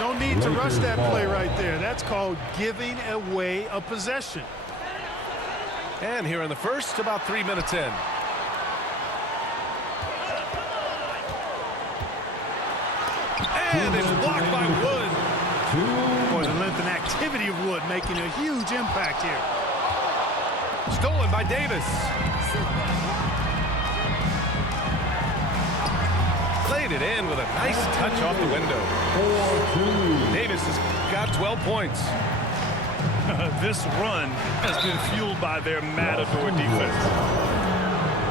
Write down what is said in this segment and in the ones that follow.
No need to rush that play right there. That's called giving away a possession. And here in the first, about 3 minutes in. And it's blocked by Wood. Boy, the length and activity of Wood making a huge impact here. Stolen by Davis. Played it in with a nice touch off the window. Davis has got 12 points. This run has been fueled by their Matador defense.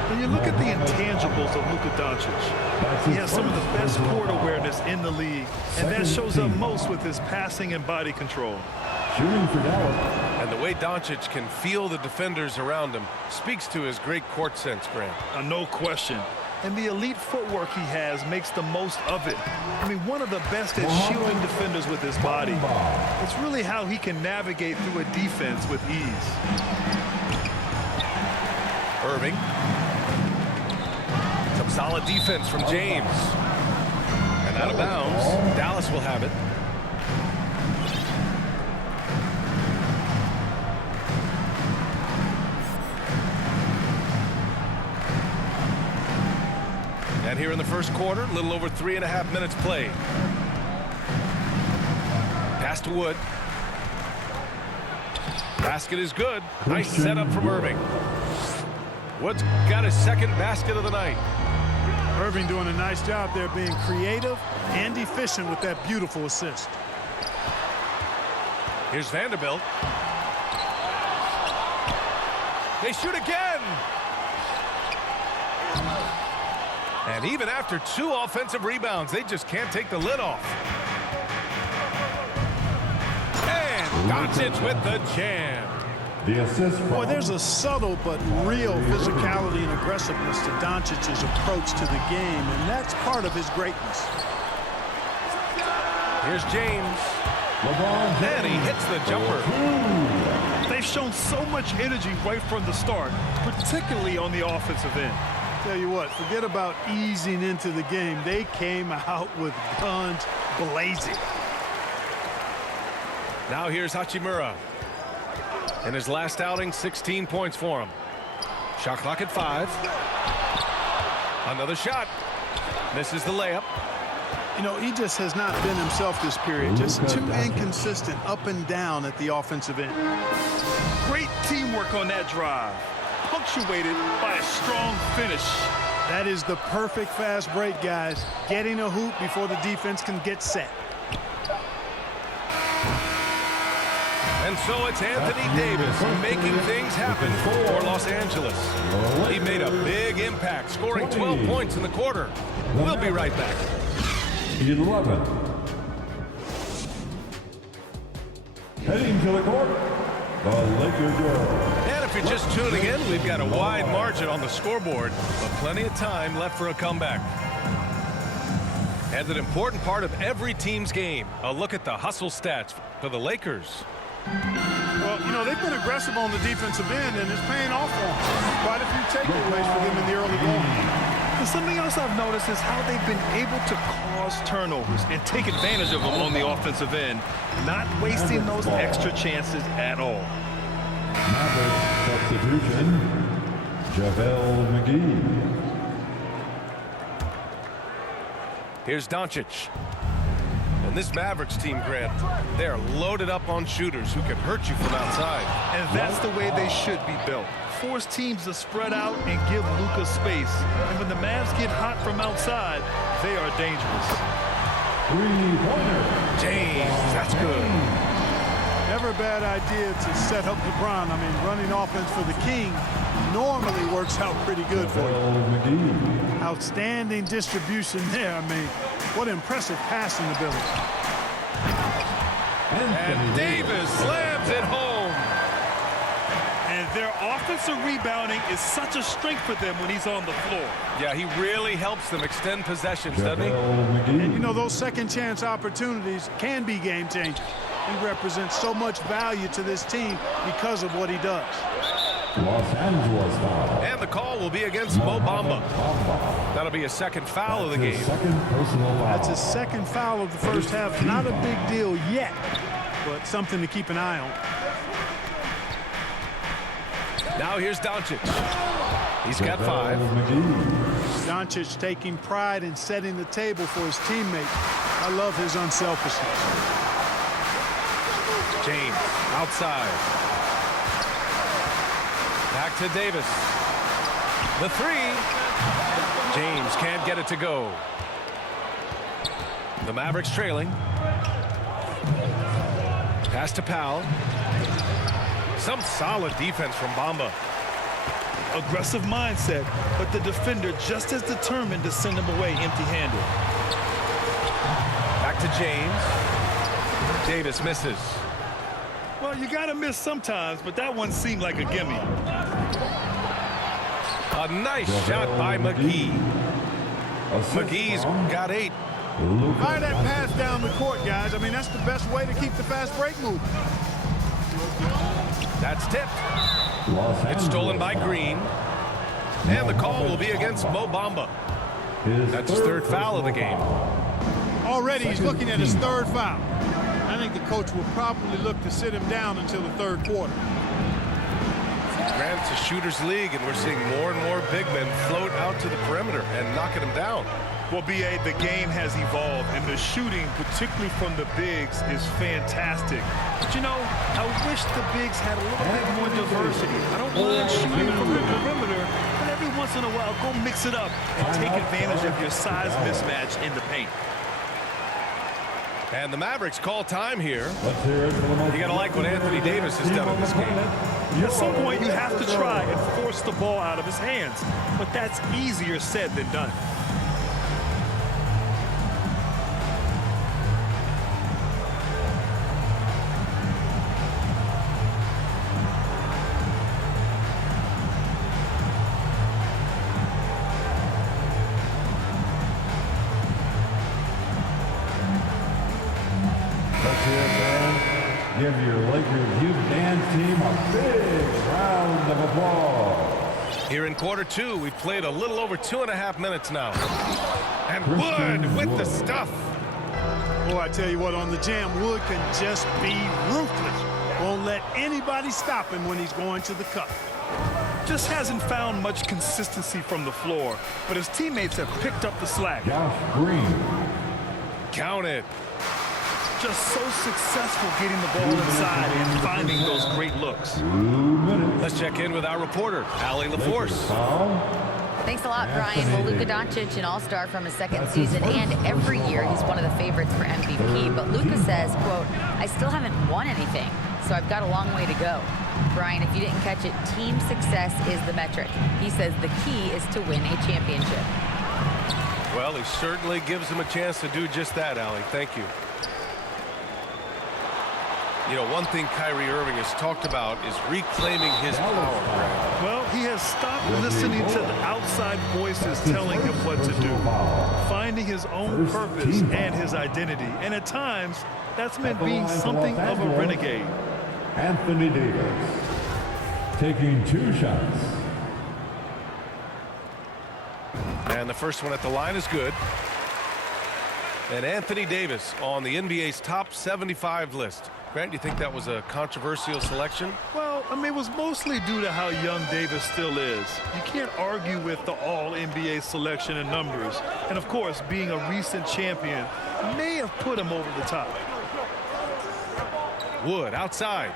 When you look at the intangibles of Luka Doncic, he has some of the best court awareness in the league, and that shows up most with his passing and body control. Shooting for Dallas. And the way Doncic can feel the defenders around him speaks to his great court sense, Grant. No question. And the elite footwork he has makes the most of it. I mean, one of the best at shielding defenders with his body. It's really how he can navigate through a defense with ease. Irving. Some solid defense from James. And out of bounds. Dallas will have it. And here in the first quarter, a little over 3.5 minutes played. Pass to Wood. Basket is good. Nice setup from Irving. Wood's got his second basket of the night. Irving doing a nice job there, being creative and efficient with that beautiful assist. Here's Vanderbilt. They shoot again. And even after 2 offensive rebounds, they just can't take the lid off. And Doncic with the jam. The assist from... Boy, there's a subtle but real physicality and aggressiveness to Doncic's approach to the game, and that's part of his greatness. Here's James. LeBron James. And he hits the jumper. They've shown so much energy right from the start, particularly on the offensive end. Tell you what, forget about easing into the game. They came out with guns blazing. Now here's Hachimura. In his last outing, 16 points for him. Shot clock at 5. Another shot. Misses the layup. You know, he just has not been himself this period. Just too inconsistent up and down at the offensive end. Great teamwork on that drive, punctuated by a strong finish. That is the perfect fast break, guys. Getting a hoop before the defense can get set. And so it's Anthony Davis making things happen for Los Angeles. He made a big impact, scoring 12 points in the quarter. We'll be right back. 11. Heading to the court, the Lakers girls. And if you're just tuning in, we've got a wide margin on the scoreboard, but plenty of time left for a comeback. And an important part of every team's game, a look at the hustle stats for the Lakers. Well, you know, they've been aggressive on the defensive end, and it's paying off for them. Quite a few takeaways for them in the early going. And something else I've noticed is how they've been able to cause turnovers and take advantage of them on the offensive end, not wasting those extra chances at all. Maverick substitution, JaVale McGee. Here's Doncic. And this Mavericks team, Grant, they're loaded up on shooters who can hurt you from outside. And that's the way they should be built. Force teams to spread out and give Luka space. And when the Mavs get hot from outside, they are dangerous. Three-pointer. James, that's good. Never a bad idea to set up LeBron. I mean, running offense for the King normally works out pretty good for you. Outstanding distribution there. I mean, what impressive passing ability. And Davis slams it home. And their offensive rebounding is such a strength for them when he's on the floor. Yeah, he really helps them extend possessions, doesn't he? And you know, those second chance opportunities can be game changers. He represents so much value to this team because of what he does. Los Angeles foul. And the call will be against Mo Bamba. That'll be a second foul of the game. Second personal foul. That's his second foul of the first half. Not a big deal yet, but something to keep an eye on. Now here's Doncic. He's got 5. Doncic taking pride in setting the table for his teammate. I love his unselfishness. James outside. Back to Davis. The 3. James can't get it to go. The Mavericks trailing. Pass to Powell. Some solid defense from Bamba. Aggressive mindset, but the defender just as determined to send him away empty-handed. Back to James. Davis misses. Well, you got to miss sometimes, but that one seemed like a gimme. A nice shot by McGee. McGee's got 8. Fire that pass down the court, guys. I mean, that's the best way to keep the fast break moving. That's tipped. It's stolen by Green. And the call will be against Mo Bamba. That's his 3rd foul of the game. Already he's looking at his 3rd foul. I think the coach will probably look to sit him down until the 3rd quarter. Grant, it's a shooter's league, and we're seeing more and more big men float out to the perimeter and knocking them down. Well, B.A., the game has evolved, and the shooting, particularly from the bigs, is fantastic. But, you know, I wish the bigs had a little bit more diversity. I don't mind shooting from the perimeter, but every once in a while, go mix it up and take advantage of your size mismatch in the paint. And the Mavericks call time here. Let's hear it for the most. You got to like what Anthony Davis has done in this game. At some point, you have to try and force the ball out of his hands, but that's easier said than done. Give your Lakers Youth Dance team a big round of applause. Here in quarter 2, we've played a little over 2.5 minutes now. And Wood with the stuff. Boy, I tell you what, on the jam, Wood can just be ruthless. Won't let anybody stop him when he's going to the cup. Just hasn't found much consistency from the floor, but his teammates have picked up the slack. Josh Green. Count it. Just so successful getting the ball inside and finding those great looks. 2 minutes. Let's check in with our reporter, Allie LaForce. Thanks a lot, Brian. Well, Luka Doncic, an all-star from his 2nd season, and every year he's one of the favorites for MVP. But Luka says, quote, I still haven't won anything, so I've got a long way to go. Brian, if you didn't catch it, team success is the metric. He says the key is to win a championship. Well, he certainly gives him a chance to do just that, Allie. Thank you. You know, one thing Kyrie Irving has talked about is reclaiming his power, Grant. Well, he has stopped listening to the outside voices telling him what to do, finding his own purpose and his identity. And at times, that's meant being something of a renegade. Anthony Davis taking 2 shots. And the first one at the line is good. And Anthony Davis on the NBA's top 75 list. Grant, do you think that was a controversial selection? Well, I mean, it was mostly due to how young Davis still is. You can't argue with the all-NBA selection and numbers. And, of course, being a recent champion may have put him over the top. Wood outside.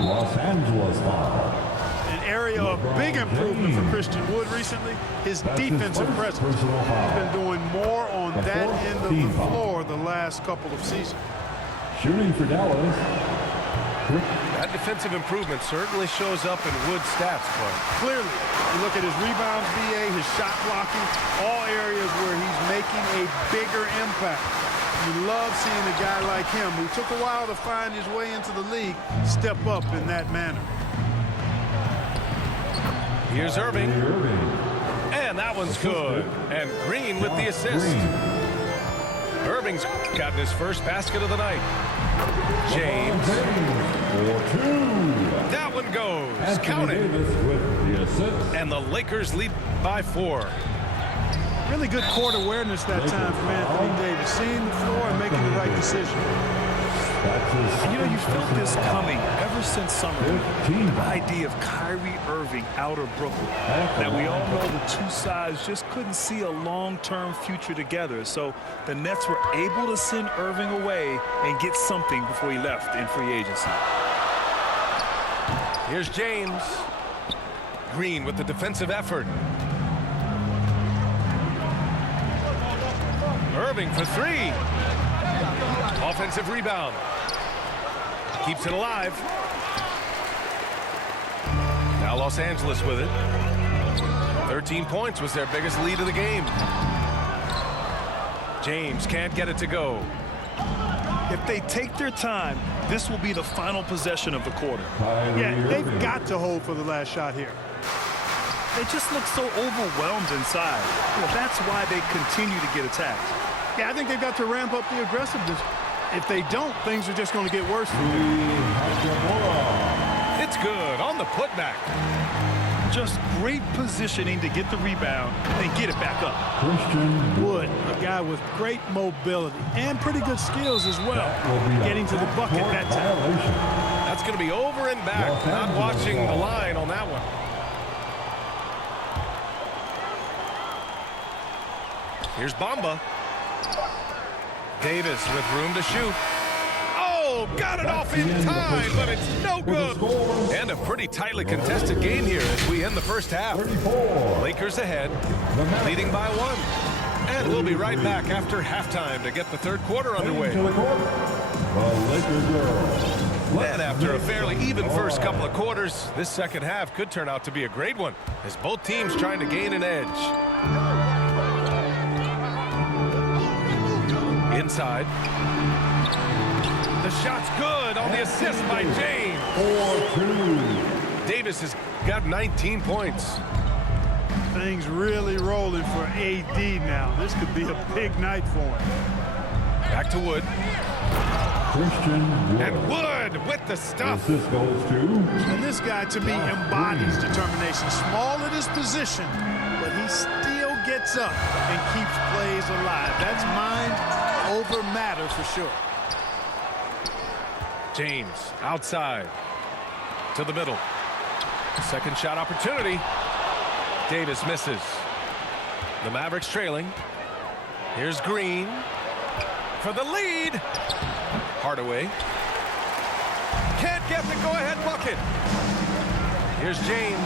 Los Angeles foul. An area of big improvement for Christian Wood recently. His defensive presence. He's been doing more on that end of the floor the last couple of seasons. Shooting for Dallas. That defensive improvement certainly shows up in Wood's stats, but Clearly, you look at his rebounds, BA, his shot blocking, all areas where he's making a bigger impact. You love seeing a guy like him who took a while to find his way into the league step up in that manner. here's Irving. And that one's good. And Green with the assist. Irving's gotten his first basket of the night. James. For 2. That one goes. Anthony Count it. Davis with the assist. And the Lakers lead by 4. Really good court awareness that time from Anthony Davis, seeing the floor and making the right decision. You know, you felt this coming ever since summer. 15. The idea of Kyrie Irving out of Brooklyn. Now, we all know the two sides just couldn't see a long-term future together. So the Nets were able to send Irving away and get something before he left in free agency. Here's James. Green with the defensive effort. Irving for 3. Offensive rebound. Keeps it alive. Now Los Angeles with it. 13 points was their biggest lead of the game. James can't get it to go. If they take their time, this will be the final possession of the quarter. Yeah, they've got to hold for the last shot here. They just look so overwhelmed inside. Well, that's why they continue to get attacked. Yeah, I think they've got to ramp up the aggressiveness. If they don't, things are just going to get worse for them. It's good on the putback. Just great positioning to get the rebound and get it back up. Christian Wood, a guy with great mobility and pretty good skills as well, getting to the bucket that time. That's going to be over and back. Not watching the line on that one. Here's Bamba. Davis with room to shoot. Oh, got it off in time, but it's no good. And a pretty tightly contested game here as we end the first half. 34. Lakers ahead, leading by 1. And we'll be right back after halftime to get the third quarter underway. To the court, the Lakers girls. And after a fairly even first couple of quarters, this second half could turn out to be a great one as both teams trying to gain an edge. Inside. The shot's good on the assist by James. 4-2. Davis has got 19 points. Things really rolling for AD now. This could be a big night for him. Back to Wood. Christian Wood. And Wood with the stuff. Assist goes to. And this guy, to me, embodies determination. Small at his position, but he still gets up and keeps plays alive. That's mind over matter for sure. James outside to the middle. Second shot opportunity. Davis misses. The Mavericks trailing. Here's Green for the lead. Hardaway can't get the go-ahead bucket. Here's James.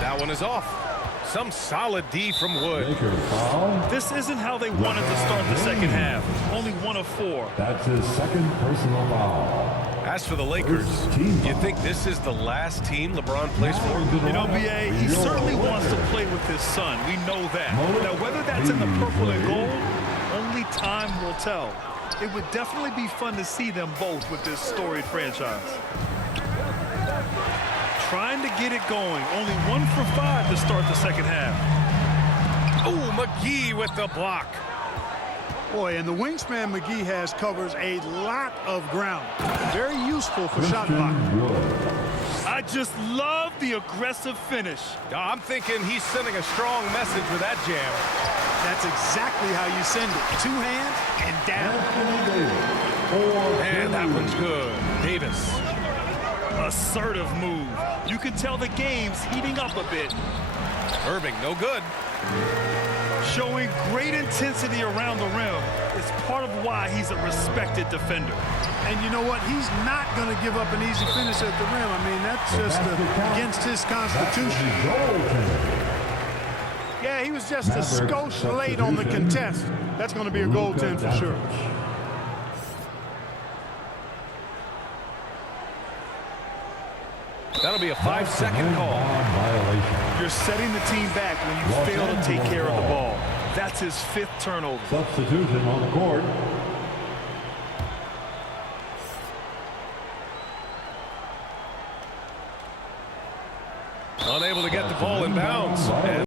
That one is off. Some solid D from Wood. Lakers foul. This isn't how they wanted to start the second half. Only 1 of 4. That's his second personal foul. As for the Lakers, you think this is the last team LeBron plays for? You know, BA, he certainly wants to play with his son. We know that. Now, whether that's in the purple and gold, only time will tell. It would definitely be fun to see them both with this storied franchise. Trying to get it going. Only 1 for 5 to start the second half. Oh, McGee with the block. Boy, and the wingspan McGee has covers a lot of ground. Very useful for shot blocking. I just love the aggressive finish. I'm thinking he's sending a strong message with that jam. That's exactly how you send it. 2 hands and down. And that one's good. Davis. Assertive move. You can tell the game's heating up a bit. Irving, no good. Showing great intensity around the rim is part of why he's a respected defender. And you know what? He's not going to give up an easy finish at the rim. I mean, that's just against his constitution. Yeah, he was just a skosh late on the contest. That's going to be a goaltend for sure. That'll be a 5-second call. You're setting the team back when you fail to take care of the ball. That's his 5th turnover. Substitution on the court. Unable to get the ball in bounds.